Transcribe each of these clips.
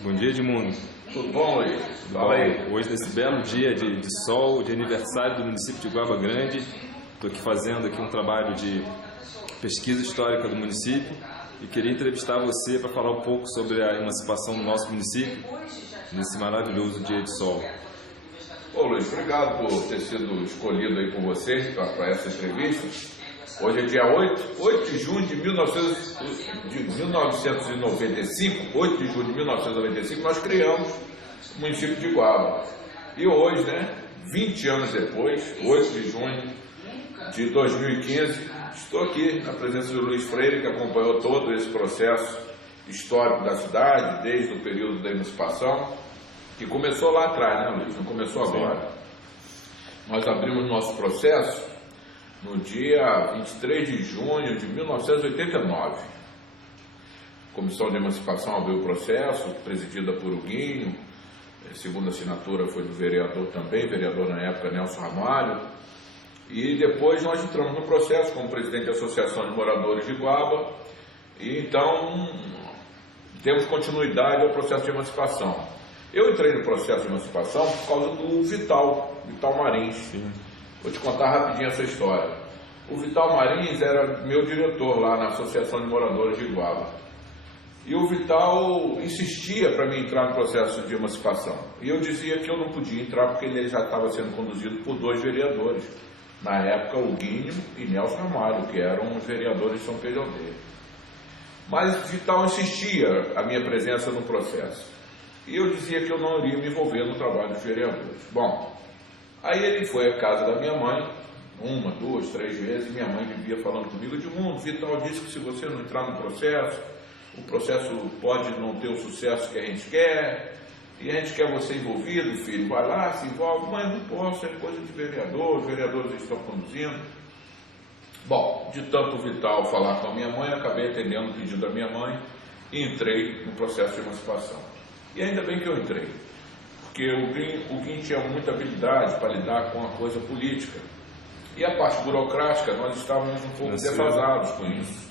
Bom dia, Edmundo. Tudo bom, Luiz? Fala aí. Hoje, nesse belo dia de sol, de aniversário do município de Guaba Grande, estou aqui fazendo um trabalho de pesquisa histórica do município e queria entrevistar você para falar um pouco sobre a emancipação do nosso município nesse maravilhoso dia de sol. Ô, Luiz, obrigado por ter sido escolhido aí por você para essa entrevista. Hoje é dia 8 de junho de 1995, 8 de junho de 1995, nós criamos o município de Guaba. E hoje, 20 anos depois, 8 de junho de 2015, estou aqui na presença do Luiz Freire, que acompanhou todo esse processo histórico da cidade, desde o período da emancipação, que começou lá atrás, Luiz? Não começou agora. Nós abrimos nosso processo no dia 23 de junho de 1989. A Comissão de Emancipação abriu o processo, presidida por Huguinho, segunda assinatura foi do vereador também, vereador na época Nelson Ramalho, e depois nós entramos no processo como presidente da Associação de Moradores de Guaba, e então temos continuidade ao processo de emancipação. Eu entrei no processo de emancipação por causa do Vital Marins. Sim. Vou te contar rapidinho essa história. O Vital Marins era meu diretor lá na Associação de Moradores de Guaba. E o Vital insistia para mim entrar no processo de emancipação. E eu dizia que eu não podia entrar porque ele já estava sendo conduzido por dois vereadores. Na época, o Guinho e Nelson Ramalho, que eram os vereadores de São Pedro Aldeia. Mas o Vital insistia a minha presença no processo. E eu dizia que eu não iria me envolver no trabalho dos vereadores. Bom, aí ele foi à casa da minha mãe, 1, 2, 3 vezes, e minha mãe vivia falando comigo: Edmundo, Vital disse que se você não entrar no processo, o processo pode não ter o sucesso que a gente quer, e a gente quer você envolvido, filho, vai lá, se envolve. Mas não posso, é coisa de vereador, os vereadores estão conduzindo. Bom, de tanto o Vital falar com a minha mãe, acabei atendendo o pedido da minha mãe e entrei no processo de emancipação. E ainda bem que eu entrei, porque o Guinho tinha muita habilidade para lidar com a coisa política. E a parte burocrática, nós estávamos um pouco defasados com isso,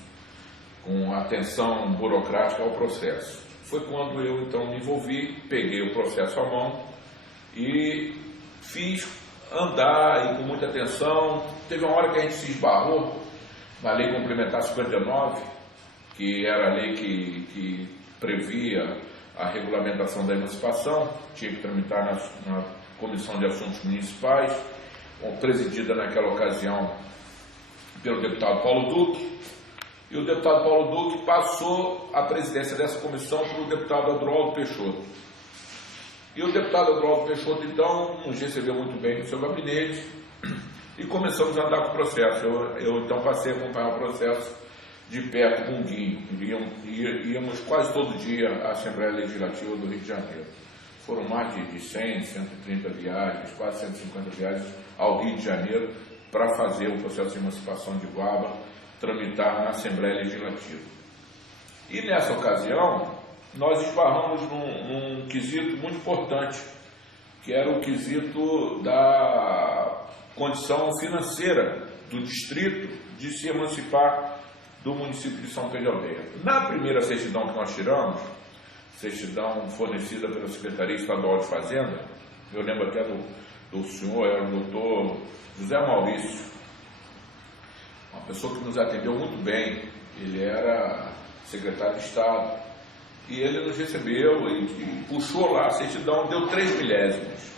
com a atenção burocrática ao processo. Foi quando eu então me envolvi, peguei o processo à mão e fiz andar e com muita atenção. Teve uma hora que a gente se esbarrou na Lei Complementar 59, que era a lei que previa a regulamentação da emancipação, tinha que tramitar na Comissão de Assuntos Municipais, presidida naquela ocasião pelo deputado Paulo Duque, e o deputado Paulo Duque passou a presidência dessa comissão para o deputado Adroaldo Peixoto. E o deputado Adroaldo Peixoto, então, nos recebeu muito bem no seu gabinete e começamos a andar com o processo. Eu então passei a acompanhar o processo de perto com o Guinho. Íamos quase todo dia à Assembleia Legislativa do Rio de Janeiro. Foram mais de 100, 130 viagens, quase 150 viagens ao Rio de Janeiro para fazer o processo de emancipação de Guaba tramitar na Assembleia Legislativa. E nessa ocasião, nós esbarramos num quesito muito importante, que era o quesito da condição financeira do distrito de se emancipar do município de São Pedro Aldeia. Na primeira certidão que nós tiramos, certidão fornecida pela Secretaria Estadual de Fazenda, eu lembro até do senhor, era o doutor José Maurício, uma pessoa que nos atendeu muito bem. Ele era secretário de Estado, e ele nos recebeu e puxou lá a certidão, deu 3 milésimos,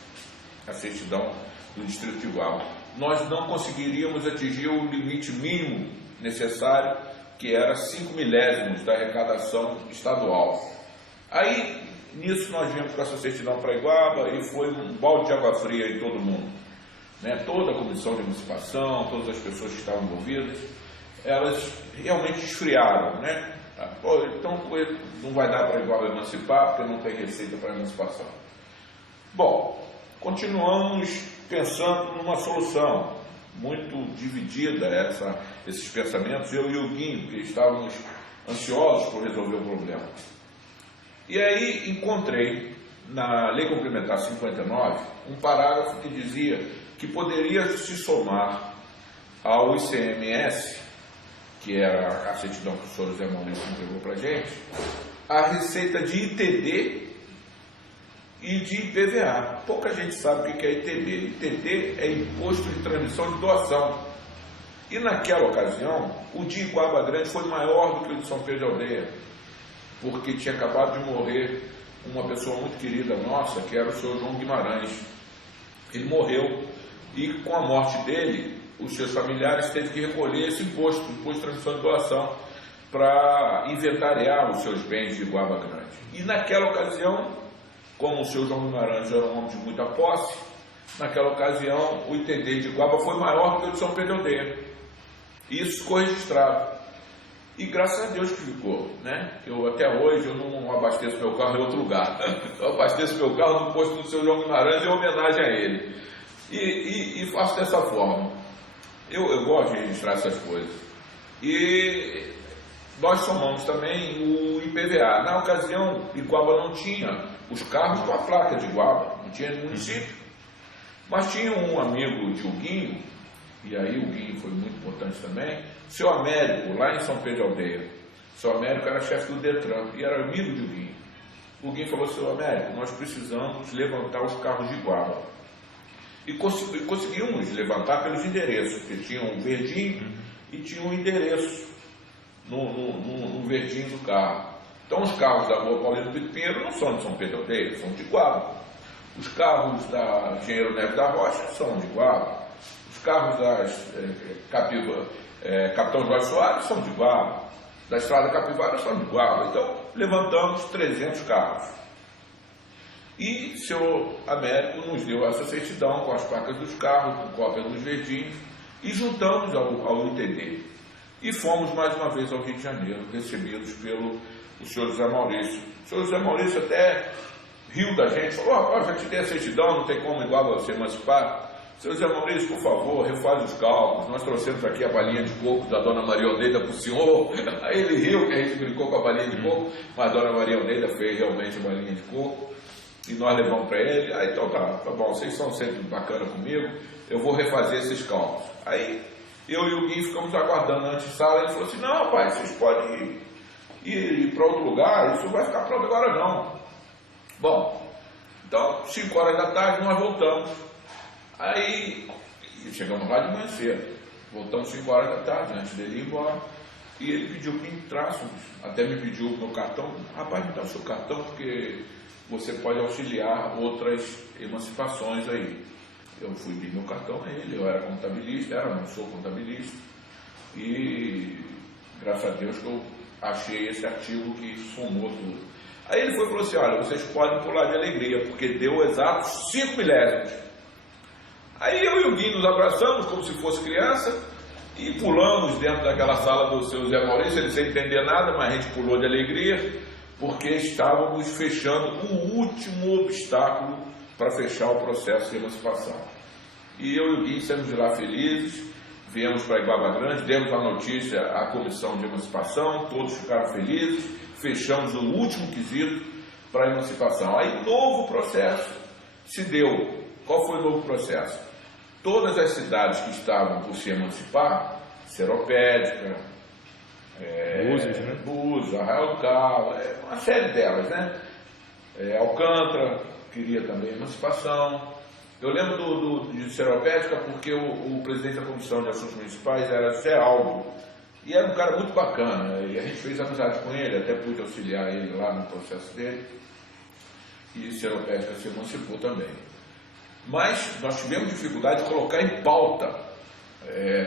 a certidão do distrito de Guaba. Nós não conseguiríamos atingir o limite mínimo necessário, que era 5 milésimos da arrecadação estadual. Aí, nisso, nós viemos com essa certidão para Iguaba e foi um balde de água fria em todo mundo. Toda a comissão de emancipação, todas as pessoas que estavam envolvidas, elas realmente esfriaram, então não vai dar para Iguaba emancipar, porque não tem receita para emancipação. Bom, continuamos pensando numa solução, muito dividida esses pensamentos, eu e o Guinho, que estávamos ansiosos por resolver o problema. E aí encontrei na Lei Complementar 59 um parágrafo que dizia que poderia se somar ao ICMS, que era a certidão que o senhor José Maurício entregou para a gente, a receita de ITD e de IPVA. Pouca gente sabe o que é ITD. ITD é Imposto de Transmissão de Doação. E naquela ocasião, o de Iguaba Grande foi maior do que o de São Pedro de Aldeia, porque tinha acabado de morrer uma pessoa muito querida nossa, que era o senhor João Guimarães. Ele morreu e com a morte dele, os seus familiares teve que recolher esse imposto, o imposto de transmissão de doação, para inventariar os seus bens de Iguaba Grande. E naquela ocasião, como o senhor João Guimarães era um homem de muita posse, naquela ocasião o ITD de Iguaba foi maior do que o de São Pedro de Aldeia. Isso ficou registrado. E graças a Deus que ficou, né? Até hoje eu não abasteço meu carro em outro lugar. Eu abasteço meu carro no posto do seu João Guimarães em homenagem a ele. E faço dessa forma. Eu gosto de registrar essas coisas. E nós somamos também o IPVA. Na ocasião, Iguaba não tinha os carros com a placa de Iguaba, não tinha no município. Mas tinha um amigo de Huguinho, e aí o Huguinho foi muito importante também, seu Américo, lá em São Pedro de Aldeia. Seu Américo era chefe do Detran e era amigo de Huguinho. O Huguinho falou: seu Américo, nós precisamos levantar os carros de Iguaba. E conseguimos levantar pelos endereços, porque tinha um verdinho e tinha um endereço no verdinho do carro. Então os carros da rua Paulino Pinheiro não são de São Pedro de Aldeia, são de Iguaba. Os carros da Engenheiro Neves da Rocha são de Iguaba. Os carros das Capitão Jorge Soares são de Iguaba. Da Estrada Capivara são de Iguaba. Então levantamos 300 carros. E seu Américo nos deu essa certidão com as placas dos carros, com cópia dos verdinhos, e juntamos ao ITD. E fomos mais uma vez ao Rio de Janeiro, recebidos pelo senhor José Maurício. O senhor José Maurício até riu da gente, falou: já te dei a certidão, não tem como igual você emancipar. Senhor José Maurício, por favor, refaz os cálculos. Nós trouxemos aqui a balinha de coco da dona Maria Oneida para o senhor. Aí ele riu que a gente brincou com a balinha de coco, mas a dona Maria Oneida fez realmente a balinha de coco. E nós levamos para ele. Aí então tá bom, vocês são sempre bacana comigo, eu vou refazer esses cálculos. Aí eu e o Gui ficamos aguardando na antessala. Ele falou assim: não, rapaz, vocês podem ir para outro lugar, isso vai ficar pronto agora não. Bom, então 5 horas da tarde nós voltamos. Aí chegamos lá de manhã cedo, voltamos 5 horas da tarde antes dele ir embora. E ele pediu que entrássemos, até me pediu o meu cartão. Rapaz, me dá o seu cartão porque você pode auxiliar outras emancipações aí. Eu fui pedir meu cartão a ele, eu era contabilista, não sou contabilista, e graças a Deus que eu achei esse artigo que somou tudo. Aí ele foi e falou assim: olha, vocês podem pular de alegria, porque deu exatos 5 milésimos. Aí eu e o Gui nos abraçamos como se fosse criança, e pulamos dentro daquela sala do seu Zé Maurício, ele sem entender nada, mas a gente pulou de alegria, porque estávamos fechando o último obstáculo para fechar o processo de emancipação. E eu e o Gui saímos de lá felizes, viemos para Iguaba Grande, demos a notícia à comissão de emancipação, todos ficaram felizes, fechamos o último quesito para a emancipação. Aí novo processo se deu. Qual foi o novo processo? Todas as cidades que estavam por se emancipar, Seropédica, Búzios, Arraial do Cabo, uma série delas, né? Alcântara queria também emancipação. Eu lembro de Seropédica porque o presidente da Comissão de Assuntos Municipais era Zé Aldo, e era um cara muito bacana, e a gente fez amizade com ele, até pude auxiliar ele lá no processo dele, e Seropédica se emancipou também. Mas nós tivemos dificuldade de colocar em pauta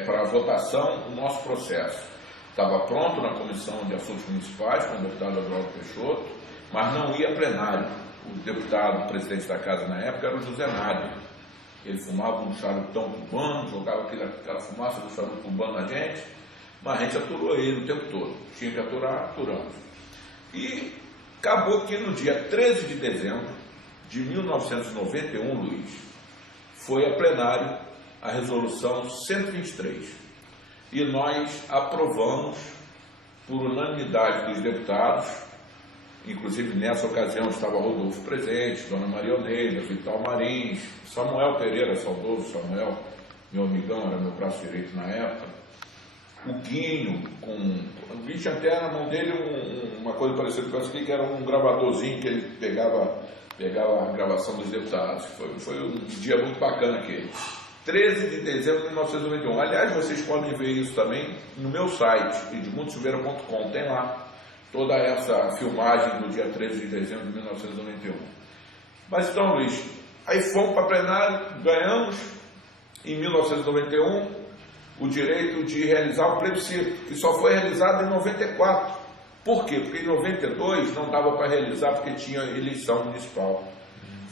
para votação o nosso processo. Estava pronto na Comissão de Assuntos Municipais, com o deputado Adroaldo Peixoto, mas não ia a plenário. O deputado, o presidente da casa na época, era o José Nádio. Ele fumava um charutão cubano, jogava aquela fumaça do charuto cubano na gente, mas a gente aturou ele o tempo todo. Tinha que aturar, aturamos. E acabou que no dia 13 de dezembro de 1991, Luiz, foi a plenário a resolução 123. E nós aprovamos, por unanimidade dos deputados, inclusive nessa ocasião estava Rodolfo presente, Dona Maria Oneida, Vital Marins, Samuel Pereira, saudoso Samuel, meu amigão, era meu braço direito na época. o Guinho, o Guinho tinha até na mão dele uma coisa parecida com essa aqui, que era um gravadorzinho que ele pegava a gravação dos deputados. Foi um dia muito bacana aquele. 13 de dezembro de 1991. Aliás, vocês podem ver isso também no meu site, edmundsilveira.com, tem lá toda essa filmagem do dia 13 de dezembro de 1991. Mas então, Luiz, aí fomos para plenário, ganhamos em 1991 o direito de realizar o plebiscito, que só foi realizado em 94. Por quê? Porque em 92 não dava para realizar porque tinha eleição municipal.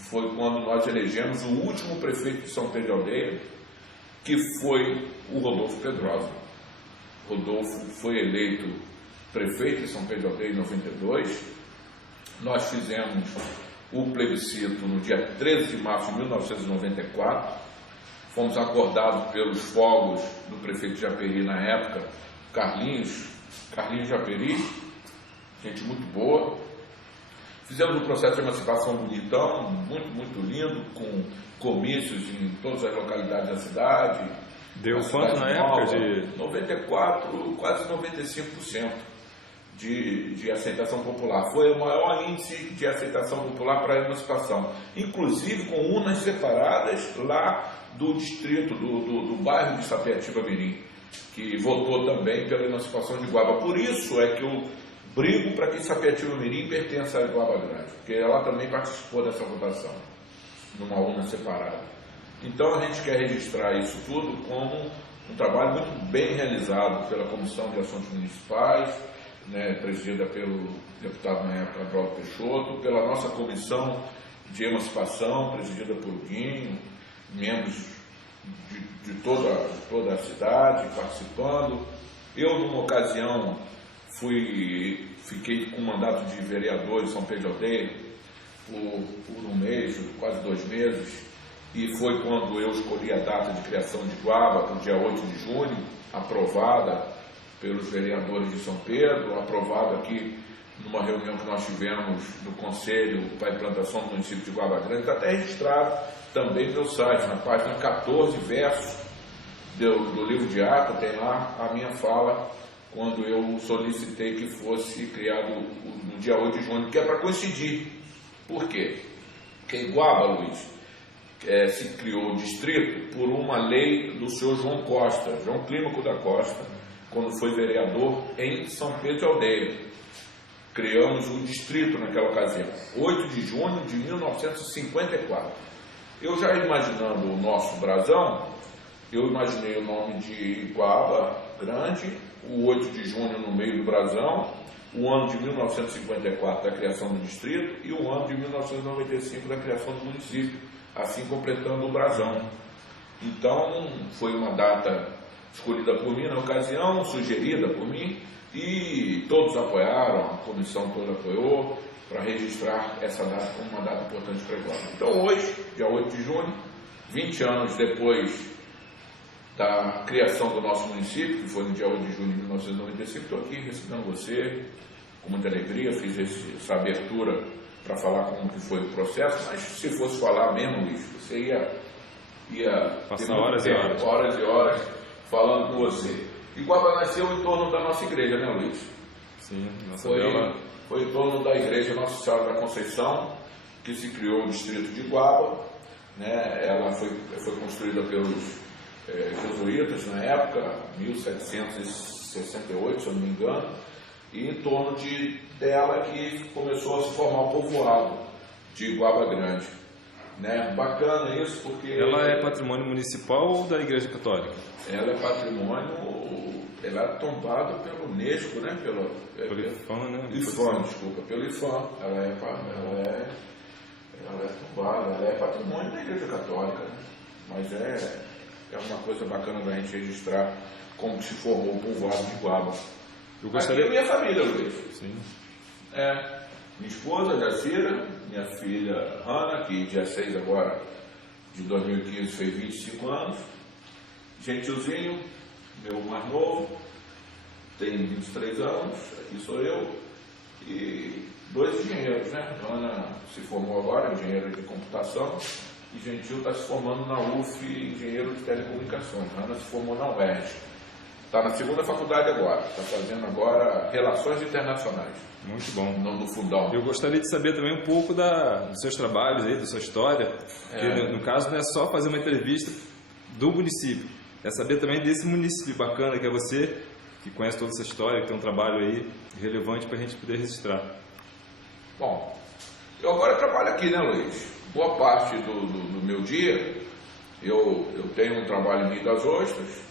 Foi quando nós elegemos o último prefeito de São Pedro de Aldeia, que foi o Rodolfo Pedrosa. Rodolfo foi eleito prefeito de São Pedro de Aldeia em 92. Nós fizemos o plebiscito no dia 13 de março de 1994. Fomos acordados pelos fogos do prefeito de Japeri na época, Carlinhos Japeri, gente muito boa. Fizemos um processo de emancipação bonitão, muito, muito lindo, com comícios em todas as localidades da cidade. Deu quanto na época? 94, quase 95% de aceitação popular. Foi o maior índice de aceitação popular para a emancipação, inclusive com urnas separadas lá do distrito, do bairro de Sapetiba-Mirim, que votou também pela emancipação de Iguaba. Por isso é que eu brigo para que Sapetiba-Mirim pertença a Iguaba Grande, porque ela também participou dessa votação, numa urna separada. Então a gente quer registrar isso tudo como um trabalho muito bem realizado pela Comissão de Assuntos Municipais, né, presidida pelo deputado na época, Adroaldo Peixoto, pela nossa Comissão de Emancipação, presidida por Guinho, membros de toda a cidade participando. Eu, numa ocasião, fiquei com um mandato de vereador em São Pedro de Aldeia por um mês, quase 2 meses, e foi quando eu escolhi a data de criação de Iguaba, para o dia 8 de junho, aprovada pelos vereadores de São Pedro, aprovada aqui numa reunião que nós tivemos no Conselho para a Implantação do município de Iguaba Grande. Está até registrado também no meu site, na página 14, versos do livro de ata, tem lá a minha fala, quando eu solicitei que fosse criado no dia 8 de junho, que é para coincidir. Por quê? Porque Iguaba, Luiz, se criou o distrito por uma lei do senhor João Costa, João Clímaco da Costa, quando foi vereador em São Pedro de Aldeia. Criamos um distrito naquela ocasião, 8 de junho de 1954. Eu já imaginando o nosso brasão, eu imaginei o nome de Iguaba Grande, o 8 de junho no meio do brasão, o ano de 1954 da criação do distrito e o ano de 1995 da criação do município, assim completando o brasão. Então, foi uma data escolhida por mim na ocasião, sugerida por mim, e todos apoiaram, a comissão toda apoiou, para registrar essa data como uma data importante para Iguaba. Então hoje, dia 8 de junho, 20 anos depois da criação do nosso município, que foi no dia 8 de junho de 1995, estou aqui recebendo você com muita alegria, fiz essa abertura para falar como que foi o processo, mas se fosse falar mesmo, Luiz, você ia passar horas e horas falando com você. Iguaba nasceu em torno da nossa igreja, né, Luiz? Sim, nossa foi em torno da igreja Nossa Senhora da Conceição que se criou o distrito de Iguaba, né? Ela foi construída pelos jesuítas na época, 1768, se eu não me engano, e em torno dela que começou a se formar o povoado de Iguaba Grande. Né? Bacana isso, porque... Ela é patrimônio municipal ou da Igreja Católica? Ela é patrimônio, ela é tombada pelo Unesco, né? Pelo IFAM, né? IFAM, desculpa, pelo IFAM. Ela é tombada, ela é patrimônio da Igreja Católica, né? Mas é uma coisa bacana da gente registrar como se formou o povoado de Iguaba. Aqui é minha família, Luiz. Sim. Minha esposa, Jacira, minha filha Ana, que dia 6 agora de 2015 fez 25 anos, Gentilzinho, meu mais novo, tem 23 anos, aqui sou eu, e 2 engenheiros, né? Ana se formou agora, engenheira de computação, e Gentil está se formando na UF, engenheiro de telecomunicações. Ana se formou na UERJ. Está na segunda faculdade agora, está fazendo agora Relações Internacionais. Muito bom. No Fundão. Eu gostaria de saber também um pouco dos seus trabalhos aí, da sua história, porque no caso não é só fazer uma entrevista do município, é saber também desse município bacana que é você, que conhece toda essa história, que tem um trabalho aí relevante para a gente poder registrar. Bom, eu agora trabalho aqui, né, Luiz? Boa parte do meu dia, eu tenho um trabalho em Rio das Ostras,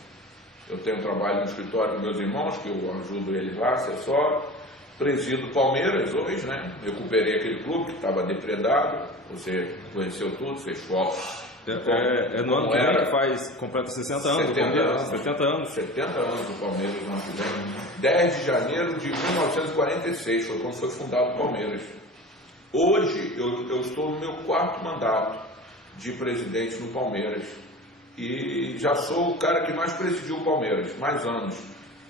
eu tenho um trabalho no escritório dos meus irmãos, que eu ajudo eles lá, acessório, presido Palmeiras hoje, né? Recuperei aquele clube que estava depredado, você conheceu tudo, fez foto. No ano que vem, completa 60 anos do Palmeiras, 70 anos. 70 anos do Palmeiras no ano que vem. 10 de janeiro de 1946, foi quando foi fundado o Palmeiras. Hoje eu estou no meu 4º mandato de presidente no Palmeiras e já sou o cara que mais presidiu o Palmeiras, mais anos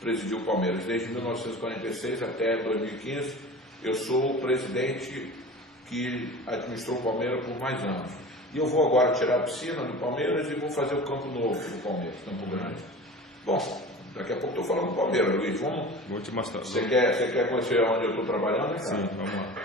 presidiu o Palmeiras, desde 1946 até 2015 eu sou o presidente que administrou o Palmeiras por mais anos. E eu vou agora tirar a piscina do Palmeiras e vou fazer o Campo Novo do Palmeiras, Campo Grande. Bom, daqui a pouco estou falando do Palmeiras, Luiz. Vou te mostrar. Você quer conhecer onde eu estou trabalhando? Sim, vamos lá.